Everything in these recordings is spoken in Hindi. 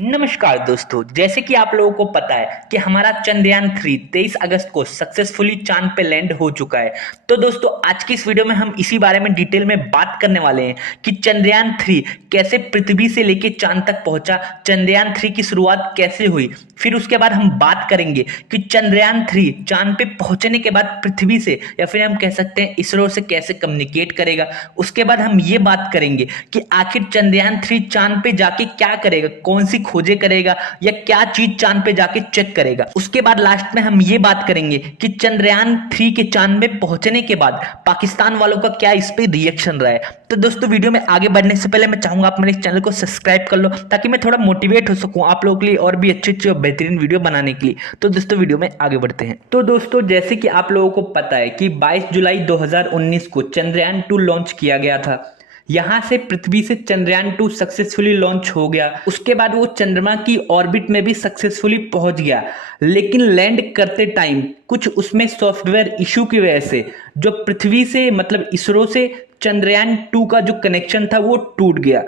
नमस्कार दोस्तों, जैसे कि आप लोगों को पता है कि हमारा चंद्रयान 3 23 अगस्त को सक्सेसफुली चांद पे लैंड हो चुका है। तो दोस्तों आज की इस वीडियो में हम इसी बारे में डिटेल में बात करने वाले हैं कि चंद्रयान 3 कैसे पृथ्वी से लेके चांद तक पहुंचा, चंद्रयान 3 की शुरुआत कैसे हुई। फिर उसके बाद हम बात करेंगे कि चंद्रयान 3 चांद पे पहुंचने के बाद पृथ्वी से या फिर हम कह सकते हैं इसरो से कैसे कम्युनिकेट करेगा। उसके बाद हम ये बात करेंगे कि आखिर चंद्रयान 3 चांद पे जाके क्या करेगा, कौन सी खोजें करेगा या क्या चीज चांद पे जाके चेक करेगा। उसके बाद लास्ट में हम ये बात करेंगे कि चंद्रयान 3 के चांद में पहुंचने के बाद पाकिस्तान वालों का क्या इस पे रिएक्शन रहा है। तो दोस्तों वीडियो में आगे बढ़ने से पहले मैं चाहूंगा आप मेरे चैनल को सब्सक्राइब कर लो ताकि मैं थोड़ा मोटिवेट हो सकूं आप लोगों के लिए और भी अच्छी अच्छी और बेहतरीन वीडियो बनाने के लिए। तो दोस्तों वीडियो में आगे बढ़ते हैं। तो दोस्तों जैसे कि आप लोगों को पता है कि 22 जुलाई 2019 को चंद्रयान 2 लॉन्च किया गया था। यहां से पृथ्वी से चंद्रयान 2 सक्सेसफुली लॉन्च हो गया। उसके बाद वो चंद्रमा की ऑर्बिट में भी सक्सेसफुली पहुंच गया, लेकिन लैंड करते टाइम कुछ उसमें सॉफ्टवेयर इशू की वजह से जो पृथ्वी से मतलब इसरो से चंद्रयान 2 का जो कनेक्शन था वो टूट गया।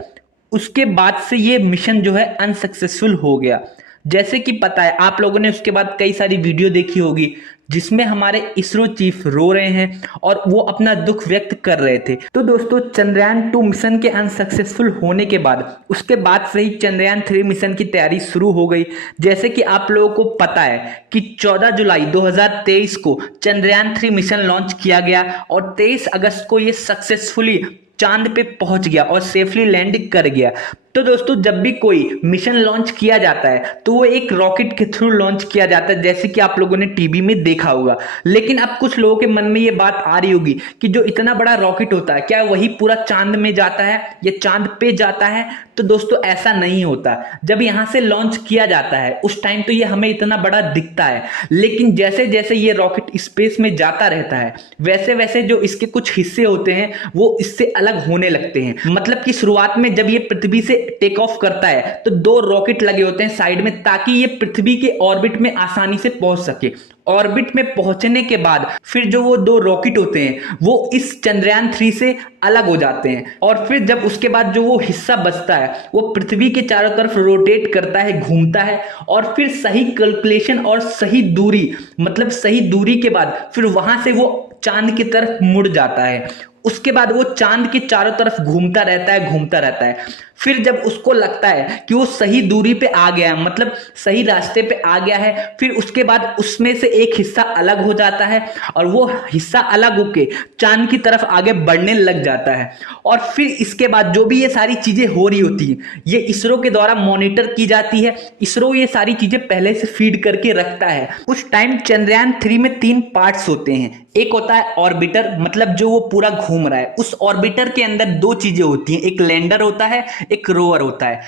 उसके बाद से ये मिशन जो है अनसक्सेसफुल हो गया। जैसे कि पता है आप लोगों ने उसके बाद कई सारी वीडियो देखी होगी जिसमें हमारे इसरो चीफ रो रहे हैं और वो अपना दुख व्यक्त कर रहे थे। तो दोस्तों चंद्रयान 2 मिशन के अनसक्सेसफुल होने के बाद उसके बाद से ही चंद्रयान 3 मिशन की तैयारी शुरू हो गई। जैसे कि आप लोगों को पता है कि 14 जुलाई 2023 को चंद्रयान 3 मिशन लॉन्च किया गया और 23 अगस्त को ये सक्सेसफुली चांद पे पहुंच गया और सेफली लैंड कर गया। तो दोस्तों जब भी कोई मिशन लॉन्च किया जाता है तो वो एक रॉकेट के थ्रू लॉन्च किया जाता है, जैसे कि आप लोगों ने टीवी में देखा होगा। लेकिन अब कुछ लोगों के मन में ये बात आ रही होगी कि जो इतना बड़ा रॉकेट होता है क्या वही पूरा चांद में जाता है या चांद पे जाता है। तो दोस्तों ऐसा नहीं होता। जब यहां से लॉन्च किया जाता है उस टाइम तो ये हमें इतना बड़ा दिखता है, लेकिन जैसे जैसे ये रॉकेट स्पेस में जाता रहता है वैसे वैसे जो इसके कुछ हिस्से होते हैं वो इससे अलग होने लगते हैं। मतलब कि शुरुआत में जब ये पृथ्वी से टेक ऑफ करता है तो दो रॉकेट लगे होते हैं साइड में ताकि ये पृथ्वी के ऑर्बिट में आसानी से पहुंच सके। ऑर्बिट में पहुंचने के बाद फिर जो वो दो रॉकेट होते हैं वो इस चंद्रयान 3 से अलग हो जाते हैं और फिर जब उसके बाद जो वो हिस्सा बचता है वो पृथ्वी के चारों तरफ रोटेट करता है, घूमता है और फिर सही कैलकुलेशन और सही दूरी मतलब सही दूरी के बाद फिर वहां से वो चांद की तरफ मुड़ जाता है। उसके बाद वो चांद के चारों तरफ घूमता रहता है, घूमता रहता है। फिर जब उसको लगता है कि वो सही दूरी पे आ गया है मतलब सही रास्ते पे आ गया है, फिर उसके बाद उसमें से एक हिस्सा अलग हो जाता है और वो हिस्सा अलग होके चांद की तरफ आगे बढ़ने लग जाता है। और फिर इसके बाद जो भी ये सारी चीजें हो रही होती हैं ये इसरो के द्वारा मॉनिटर की जाती है। इसरो ये सारी चीजें पहले से फीड करके रखता है। उस टाइम चंद्रयान 3 में 3 पार्ट्स होते हैं। एक होता है ऑर्बिटर, मतलब जो वो पूरा घूम रहा है। उस ऑर्बिटर के अंदर दो चीजें होती हैं, एक लैंडर होता है, एक रोवर होता है।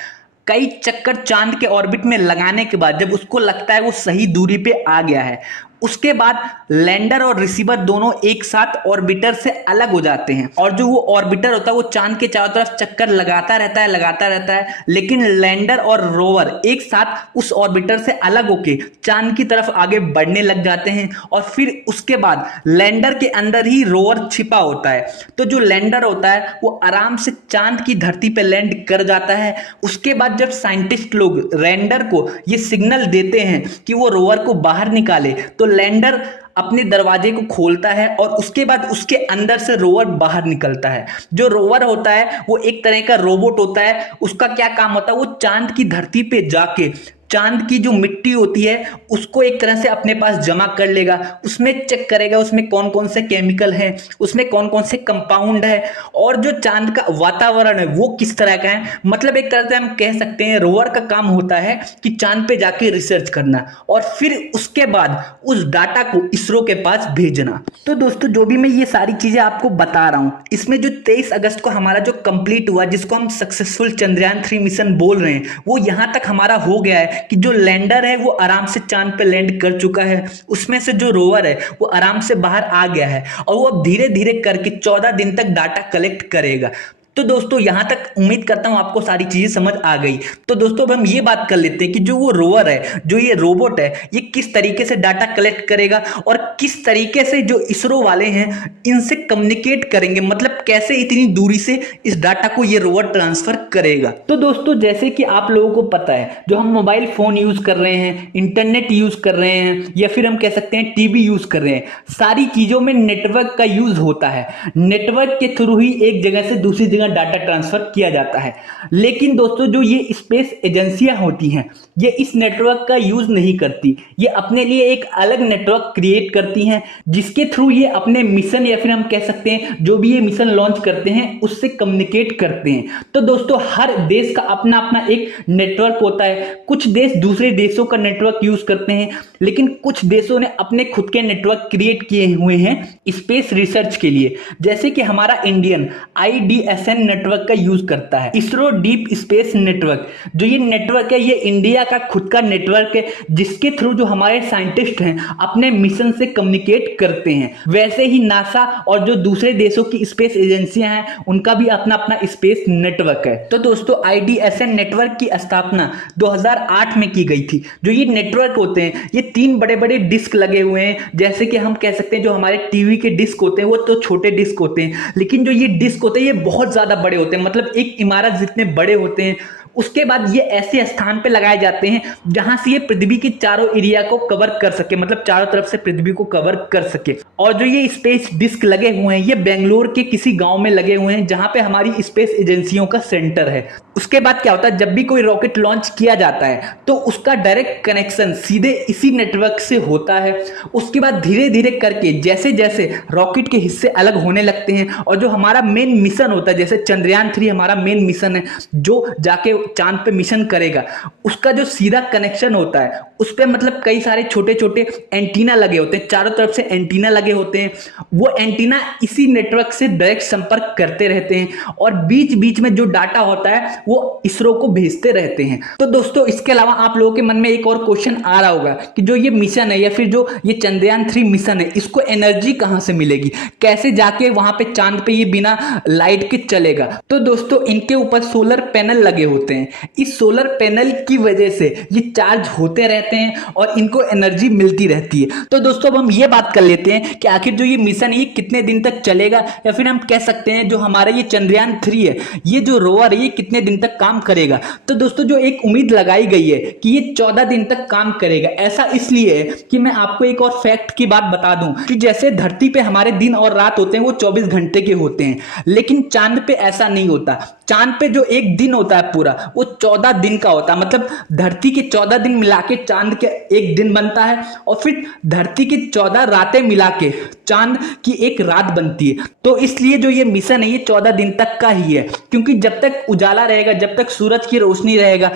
कई चक्कर चांद के ऑर्बिट में लगाने के बाद जब उसको लगता है वो सही दूरी पे आ गया है, उसके बाद लैंडर और रिसीवर दोनों एक साथ ऑर्बिटर से अलग हो जाते हैं और जो वो ऑर्बिटर होता है वो चांद के चारों तरफ चक्कर लगाता रहता है, लगाता रहता है। लेकिन लैंडर और रोवर एक साथ उस ऑर्बिटर से अलग होके चांद की तरफ आगे बढ़ने लग जाते हैं और फिर उसके बाद लैंडर के अंदर ही रोवर छिपा होता है। तो जो लैंडर होता है वो आराम से चांद की धरती पे लैंड कर जाता है। उसके बाद जब साइंटिस्ट लोग लैंडर को ये सिग्नल देते हैं कि वो रोवर को बाहर निकाले तो लैंडर अपने दरवाजे को खोलता है और उसके बाद उसके अंदर से रोवर बाहर निकलता है। जो रोवर होता है वो एक तरह का रोबोट होता है। उसका क्या काम होता है, वो चांद की धरती पे जाके चांद की जो मिट्टी होती है उसको एक तरह से अपने पास जमा कर लेगा, उसमें चेक करेगा उसमें कौन कौन से केमिकल हैं, उसमें कौन कौन से कंपाउंड है और जो चांद का वातावरण है वो किस तरह का है। मतलब एक तरह से हम कह सकते हैं रोवर का काम होता है कि चांद पे जाके रिसर्च करना और फिर उसके बाद उस डाटा को इसरो के पास भेजना। तो दोस्तों जो भी मैं ये सारी चीजें आपको बता रहा हूं इसमें जो 23 अगस्त को हमारा जो कंप्लीट हुआ जिसको हम सक्सेसफुल चंद्रयान 3 मिशन बोल रहे हैं वो यहां तक हमारा हो गया है कि जो लैंडर है वो आराम से चांद पे लैंड कर चुका है। उसमें से जो रोवर है वो आराम से बाहर आ गया है और वो अब धीरे धीरे करके 14 दिन तक डाटा कलेक्ट करेगा। तो दोस्तों यहाँ तक उम्मीद करता हूँ आपको सारी चीजें समझ आ गई। तो दोस्तों अब हम ये बात कर लेते हैं कि जो वो रोवर है, जो ये रोबोट है, ये किस तरीके से डाटा कलेक्ट करेगा और किस तरीके से जो इसरो वाले हैं इनसे कम्युनिकेट करेंगे, मतलब कैसे इतनी दूरी से इस डाटा को ये रोवर ट्रांसफर करेगा। तो दोस्तों जैसे कि आप लोगों को पता है, जो हम मोबाइल फोन यूज कर रहे हैं, इंटरनेट यूज कर रहे हैं, या फिर हम कह सकते हैं टीवी यूज कर रहे हैं, सारी चीजों में नेटवर्क का यूज होता है। नेटवर्क के थ्रू ही एक जगह से दूसरी जगह डाटा ट्रांसफर किया जाता है। लेकिन दोस्तों जो ये स्पेस एजेंसियां होती हैं, ये इस नेटवर्क का यूज नहीं करती, ये अपने लिए एक अलग नेटवर्क क्रिएट करती हैं, जिसके थ्रू ये अपने मिशन या फिर हम कह सकते हैं जो भी ये मिशन लॉन्च करते हैं उससे कम्युनिकेट करते हैं। तो दोस्तों हर देश का अपना अपना एक नेटवर्क होता है। कुछ देश दूसरे देशों का नेटवर्क यूज करते हैं, लेकिन कुछ देशों ने अपने खुद के नेटवर्क क्रिएट किए हुए हैं स्पेस रिसर्च के लिए। जैसे कि हमारा इंडियन IDSN नेटवर्क का यूज करता है, इसरो डीप स्पेस नेटवर्क। जो ये नेटवर्क है ये इंडिया का खुद का नेटवर्क है, जिसके थ्रू जो हमारे साइंटिस्ट हैं अपने मिशन से कम्युनिकेट करते हैं। वैसे ही नासा और जो दूसरे देशों की स्पेस एजेंसियां हैं उनका भी अपना अपना स्पेस नेटवर्क है। तो दोस्तों IDSN नेटवर्क की स्थापना 2008 में की गई थी। जो ये नेटवर्क होते हैं ये 3 बड़े बड़े डिस्क लगे हुए हैं। जैसे कि हम कह सकते हैं जो हमारे टीवी के डिस्क होते हैं वो तो छोटे डिस्क होते हैं, लेकिन जो ये डिस्क होते हैं ये बहुत ज्यादा बड़े होते हैं, मतलब एक इमारत जितने बड़े होते हैं। उसके बाद ये ऐसे स्थान पे लगाए जाते हैं जहां से ये पृथ्वी के चारों एरिया को कवर कर सके, मतलब चारों तरफ से पृथ्वी को कवर कर सके। और जो ये स्पेस डिस्क लगे हुए हैं ये बेंगलोर के किसी गांव में लगे हुए हैं, जहां पे हमारी स्पेस एजेंसियों का सेंटर है। उसके बाद क्या होता है, जब भी कोई रॉकेट लॉन्च किया जाता है तो उसका डायरेक्ट कनेक्शन सीधे इसी नेटवर्क से होता है। उसके बाद धीरे धीरे करके जैसे जैसे रॉकेट के हिस्से अलग होने लगते हैं और जो हमारा मेन मिशन होता है, जैसे चंद्रयान 3 हमारा मेन मिशन है जो जाके चांद पे मिशन करेगा, उसका जो सीधा कनेक्शन होता है उस पे मतलब कई सारे छोटे छोटे एंटीना लगे होते हैं, चारों तरफ से एंटीना लगे होते हैं। वो एंटीना इसी नेटवर्क से डायरेक्ट संपर्क करते रहते हैं और बीच बीच में जो डाटा होता है वो इसरो को भेजते रहते हैं। तो दोस्तों इसके अलावा आप लोगों के मन में एक और क्वेश्चन आ रहा होगा कि जो ये मिशन है या फिर जो ये चंद्रयान 3 मिशन है इसको एनर्जी कहां से मिलेगी, कैसे जाके वहां पे चांद पे ये बिना लाइट के चलेगा। तो दोस्तों इनके ऊपर सोलर पैनल लगे होते हैं। इस सोलर पैनल की वजह से ये चार्ज होते रहते हैं और इनको एनर्जी मिलती रहती है। तो दोस्तों अब हम ये बात कर लेते हैं कि आखिर जो ये मिशन है ये कितने दिन तक चलेगा, या फिर हम कह सकते हैं जो हमारा ये चंद्रयान 3 है, ये जो रोवर है ये कितने दिन तक काम करेगा। तो दोस्तों जो एक उम्मीद लगाई गई है कि ये 14 दिन तक काम करेगा। ऐसा इसलिए है कि मैं आपको एक और फैक्ट की बात बता दूं कि जैसे धरती पे हमारे दिन और रात होते हैं वो 24 घंटे के होते हैं, लेकिन चांद पे ऐसा नहीं होता। चांद पे जो एक दिन होता है पूरा वो 14 दिन का होता है, मतलब धरती के 14 दिन मिला के चांद के एक दिन बनता है और फिर धरती की 14 रातें मिला के चांद की एक रात बनती है। तो इसलिए जो ये मिशन है ये 14 दिन तक का ही है, क्योंकि जब तक उजाला रहेगा, जब तक सूरज की रोशनी रहेगा,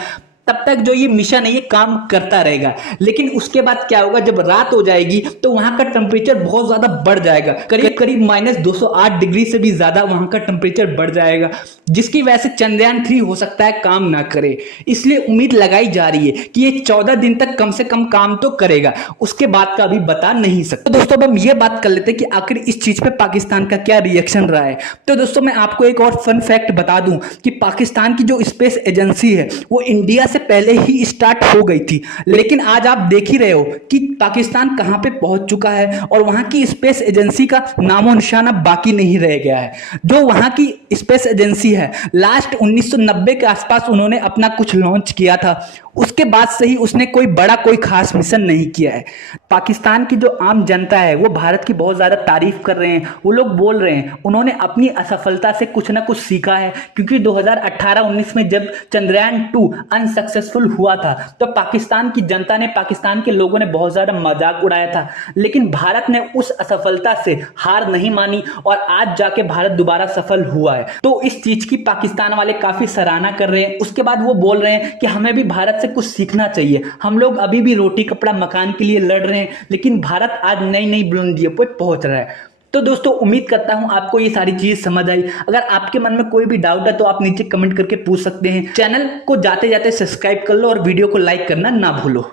तब तक जो ये मिशन है ये काम करता रहेगा। लेकिन उसके बाद क्या होगा, जब रात हो जाएगी तो वहां का टेम्परेचर बहुत ज्यादा बढ़ जाएगा, करीब करीब -208 डिग्री से भी ज्यादा वहां का टेम्परेचर बढ़ जाएगा, जिसकी वजह से चंद्रयान 3 हो सकता है काम ना करे। इसलिए उम्मीद लगाई जा रही है कि ये 14 दिन तक कम से कम काम तो करेगा, उसके बाद का अभी बता नहीं सकता। तो दोस्तों अब हम ये बात कर लेते हैं कि आखिर इस चीज पे पाकिस्तान का क्या रिएक्शन रहा है। तो दोस्तों मैं आपको एक और फन फैक्ट बता दूं कि पाकिस्तान की जो स्पेस एजेंसी है वो इंडिया से पहले ही स्टार्ट हो गई थी, लेकिन आज आप देख ही रहे हो कि पाकिस्तान कहां पे पहुंच चुका है और वहां की स्पेस एजेंसी का नामो निशाना बाकी नहीं रह गया है। जो वहां की स्पेस एजेंसी है लास्ट 1990 के आसपास उन्होंने अपना कुछ लॉन्च किया था, उसके बाद से ही उसने कोई खास मिशन नहीं किया है। पाकिस्तान की जो आम जनता है वो भारत की बहुत ज्यादा तारीफ कर रहे हैं, वो लोग बोल रहे हैं उन्होंने अपनी असफलता से कुछ ना कुछ सीखा है, क्योंकि 2018-19 में जब चंद्रयान 2 अनसक्सेसफुल हुआ था तो पाकिस्तान की जनता ने, पाकिस्तान के लोगों ने बहुत ज्यादा मजाक उड़ाया था, लेकिन भारत ने उस असफलता से हार नहीं मानी और आज जाके भारत दोबारा सफल हुआ है। तो इस चीज की पाकिस्तान वाले काफी सराहना कर रहे हैं। उसके बाद वो बोल रहे हैं कि हमें भी भारत से कुछ सीखना चाहिए, हम लोग अभी भी रोटी कपड़ा मकान के लिए लड़ रहे हैं, लेकिन भारत आज नई नई बुलंदियों पर पहुंच रहा है। तो दोस्तों उम्मीद करता हूं आपको ये सारी चीज समझ आई। अगर आपके मन में कोई भी डाउट है तो आप नीचे कमेंट करके पूछ सकते हैं। चैनल को जाते जाते सब्सक्राइब कर लो और वीडियो को लाइक करना ना भूलो।